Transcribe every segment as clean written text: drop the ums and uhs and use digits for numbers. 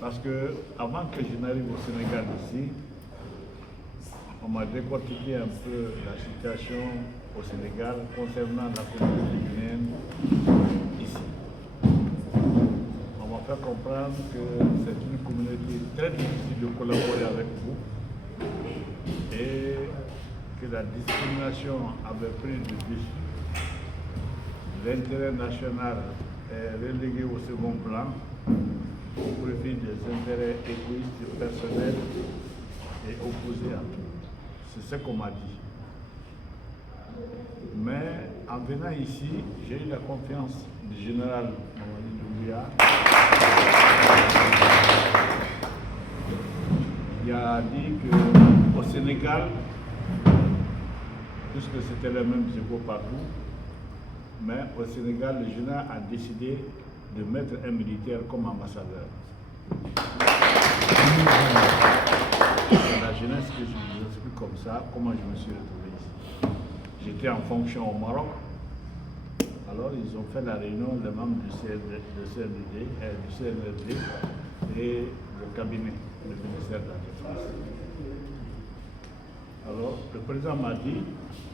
Parce que avant que je n'arrive au Sénégal ici, on m'a décortiqué un peu la situation au Sénégal concernant la communauté guinéenne ici. On m'a fait comprendre que c'est une communauté très difficile de collaborer avec vous et que la discrimination avait pris le dessus. L'intérêt national est relégué au second plan au profit des intérêts égoïstes et personnels et opposés à tout. C'est ce qu'on m'a dit. Mais en venant ici, j'ai eu la confiance du général Mamadi Doumbouya. Il a dit qu'au Sénégal, puisque c'était les mêmes égaux partout, mais au Sénégal, le général a décidé de mettre un militaire comme ambassadeur. C'est la jeunesse que je vous explique comme ça, comment je me suis retrouvé ici. J'étais en fonction au Maroc, alors ils ont fait la réunion, les membres du CNRD et le cabinet, le ministère de la Défense. Alors le président m'a dit,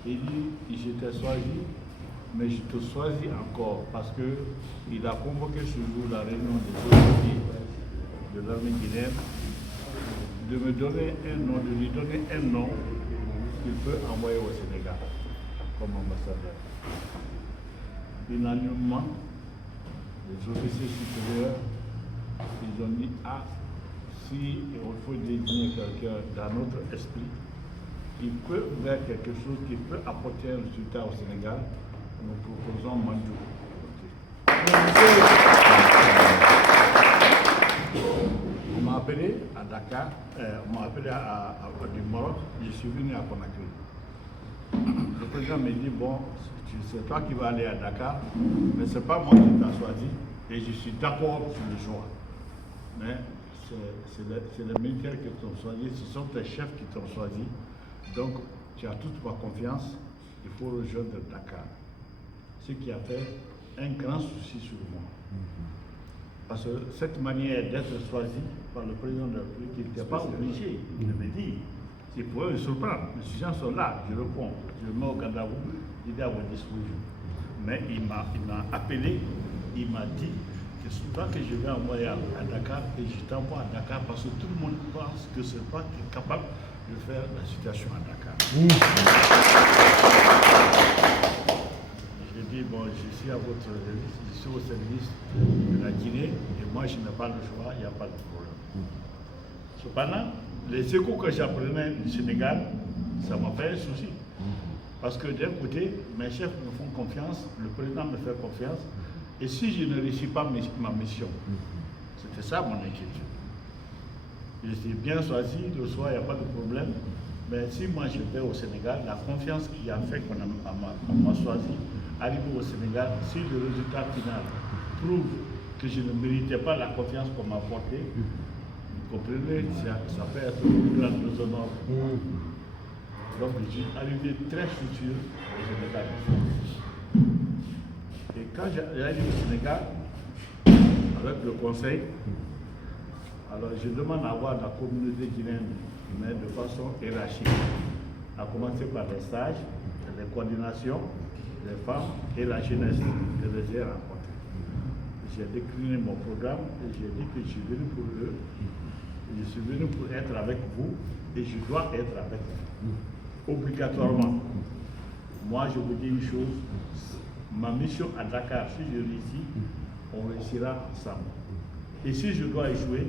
il dit, j'étais choisi, mais je te choisis encore parce qu'il a convoqué ce jour la réunion des officiers de l'armée guinéenne de me donner un nom, de lui donner un nom qu'il peut envoyer au Sénégal comme ambassadeur. Unanimement, les officiers supérieurs, ils ont dit, ah, si il faut désigner quelqu'un dans notre esprit, qui peut faire quelque chose qui peut apporter un résultat au Sénégal, nous proposons Mandjou. On m'a appelé à Dakar, on m'a appelé du Maroc, je suis venu à Conakry. Le président m'a dit, bon, c'est toi qui vas aller à Dakar, mais ce n'est pas moi qui t'ai choisi, et je suis d'accord sur le choix. Mais c'est les militaires qui t'ont choisi, ce sont tes chefs qui t'ont choisi, donc tu as toute ma confiance, il faut rejoindre Dakar. Ce qui a fait un grand souci sur moi. Parce que cette manière d'être choisi par le président de la République, il n'était pas obligé, il me dit, il pourrait me surprendre. Les gens sont là, je réponds, je le mets au garde à vous, il est à votre disposition. Mais il m'a appelé, il m'a dit que c'est toi que je vais envoyer à Dakar et je t'envoie à Dakar parce que tout le monde pense que c'est toi qui es capable de faire la situation à Dakar. J'ai dit, bon, je suis à votre service, je suis au service de la Guinée et moi je n'ai pas le choix, il n'y a pas de problème. Cependant, les échos que j'apprenais du Sénégal, ça m'a fait un souci. Parce que d'un côté, mes chefs me font confiance, le président me fait confiance, et si je ne réussis pas ma mission, c'était ça mon inquiétude. Je suis bien choisi, le soir, il n'y a pas de problème, mais si moi je vais au Sénégal, la confiance qui a fait qu'on m'a choisi, arrivé au Sénégal, si le résultat final prouve que je ne méritais pas la confiance qu'on m'a apportée, vous comprenez, ça peut être une grande déshonneur. Donc je suis arrivé très futur au Sénégal. Et quand j'arrive au Sénégal, avec le conseil, alors je demande à voir la communauté guinéenne, mais de façon hiérarchique, à commencer par les stages, les coordinations, les femmes et la jeunesse que j'ai rencontrées. J'ai décliné mon programme et j'ai dit que je suis venu pour eux, je suis venu pour être avec vous et je dois être avec vous. Obligatoirement. Moi, je vous dis une chose, ma mission à Dakar, si je réussis, on réussira ensemble. Et si je dois échouer,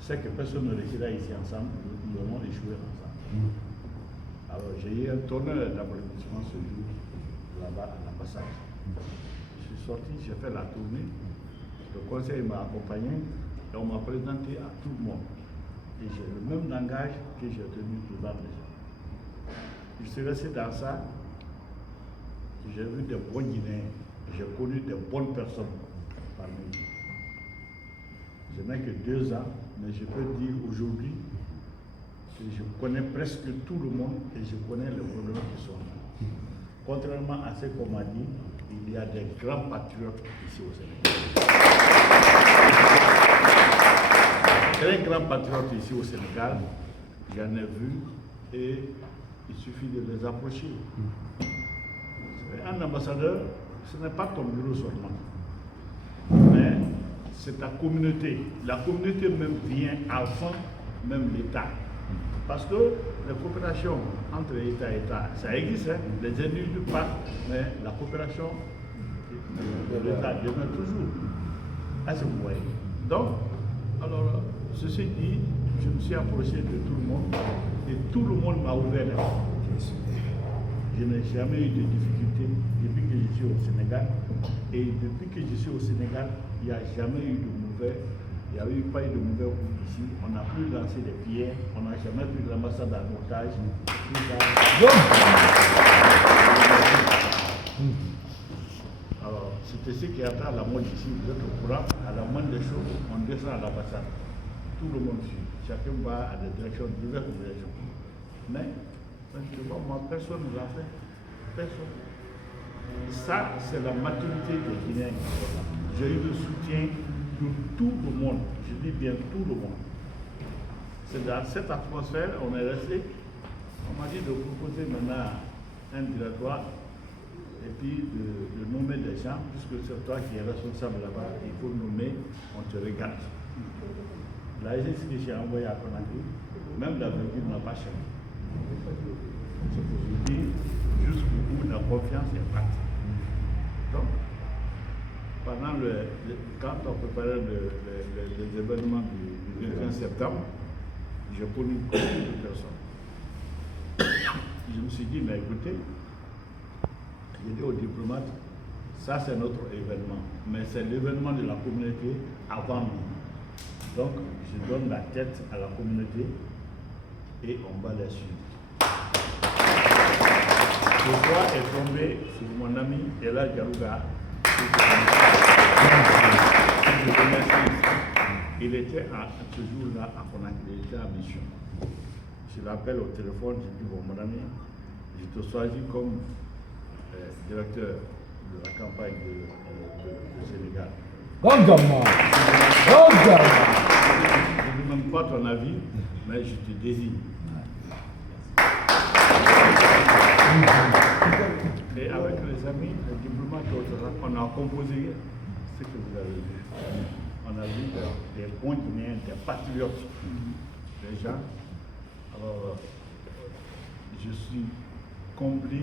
c'est que personne ne réussira ici ensemble, nous allons échouer ensemble. Alors, j'ai eu un tonnerre d'applaudissements ce jour, là-bas à l'ambassade. Je suis sorti, j'ai fait la tournée, le conseil m'a accompagné et on m'a présenté à tout le monde. Et j'ai le même langage que j'ai tenu devant les gens. Je suis resté dans ça, j'ai vu des bons Guinéens, j'ai connu des bonnes personnes parmi eux. Je n'ai que 2 ans, mais je peux dire aujourd'hui que je connais presque tout le monde et je connais les problèmes qui sont là. Contrairement à ce qu'on m'a dit, il y a des grands patriotes ici au Sénégal. grands patriotes ici au Sénégal, j'en ai vu et il suffit de les approcher. Un ambassadeur, ce n'est pas ton bureau seulement, mais c'est ta communauté. La communauté même vient avant même l'État. Parce que la coopération entre État et État, ça existe, hein? Les individus partent, mais la coopération de l'État demeure toujours. À ce point. Donc, alors, ceci dit, je me suis approché de tout le monde et tout le monde m'a ouvert les portes. Je n'ai jamais eu de difficultés depuis que je suis au Sénégal. Et depuis que je suis au Sénégal, il n'y a jamais eu de mauvais. Il n'y a pas eu de mauvais coup ici. On n'a plus lancé des pierres. On n'a jamais pris l'ambassade en otage. Alors, c'était ce qui attend la mode ici. Vous êtes au courant. À la moindre des choses, on descend à l'ambassade. Tout le monde suit. Chacun va à des directions, diverses directions. Mais, moi, personne ne l'a fait. Personne. Ça, c'est la maturité des Guinéens. J'ai eu le soutien de tout le monde. Je dis bien tout le monde. C'est dans cette atmosphère, on est resté. On m'a dit de proposer maintenant un directoire et puis de nommer des gens, puisque c'est toi qui es responsable là-bas, il faut nommer, on te regarde. L'agence que j'ai envoyée à Conakry, même la virgule n'a pas changé. C'est pour vous dire jusqu'au bout la confiance est partie. Donc, quand on préparait les événements du 21 septembre, j'ai connu beaucoup de personnes. Je me suis dit, mais écoutez, j'ai dit aux diplomates, ça c'est notre événement, mais c'est l'événement de la communauté avant nous. Donc, je donne la tête à la communauté et on va la suivre. Le choix est tombé sur mon ami Ella Garouga. Il était ce jour-là à Conakry, il était en mission. Je l'appelle au téléphone, je dis bon mon ami, je te choisis comme directeur de la campagne du Sénégal. Je ne demande pas ton avis, mais je te désigne. Et avec les amis, les diplomates, on a composé ce que vous avez vu. On a vu des bons Guinéens, des patriotes, des gens. Alors, je suis comblé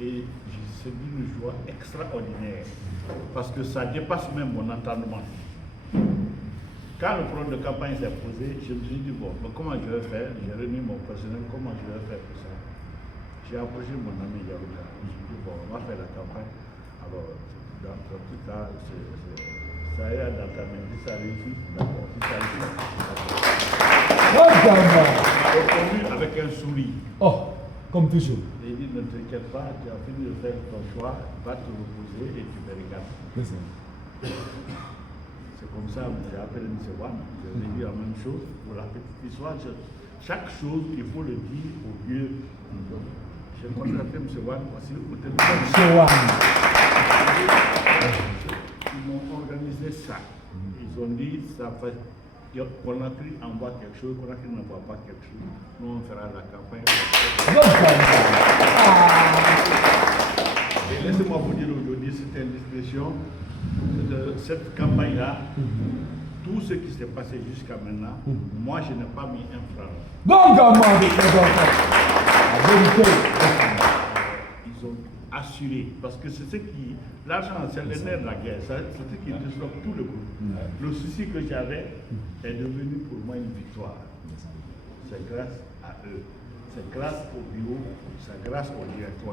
et c'est une joie extraordinaire parce que ça dépasse même mon entendement. Quand le problème de campagne s'est posé, je me suis dit, bon, mais comment je vais faire? J'ai réuni mon personnel, comment je vais faire pour ça? J'ai approché mon ami Yarouka. Je me suis dit, bon, on va faire la campagne. Alors, dans tout cas, ça y est dans ta main. Si ça réussit, d'accord. Si ça réussit, d'accord. Avec un sourire. Oh, comme toujours. Il dit, ne t'inquiète pas, tu as fini de faire ton choix, va te reposer et tu me regardes. C'est comme ça que j'ai appelé M. Wan. Je lui ai dit la même chose pour la petite histoire. Chaque chose, il faut le dire au lieu. J'ai contacté M. Wan aussi au téléphone. Ils m'ont organisé ça. Ils ont dit, ça fait. Conakry envoie quelque chose, Conakry n'envoie pas quelque chose. Nous, on fera la campagne. Et laissez-moi vous dire aujourd'hui, c'est une discrétion de cette campagne-là. Tout ce qui s'est passé jusqu'à maintenant, moi, je n'ai pas mis un franc. Ils ont assuré, parce que c'est ce qui... L'argent, c'est le nerf de la guerre, c'est ce qui disloque tout le groupe. Le souci que j'avais est devenu pour moi une victoire. C'est grâce à eux. C'est grâce au bureau, c'est grâce au directoire.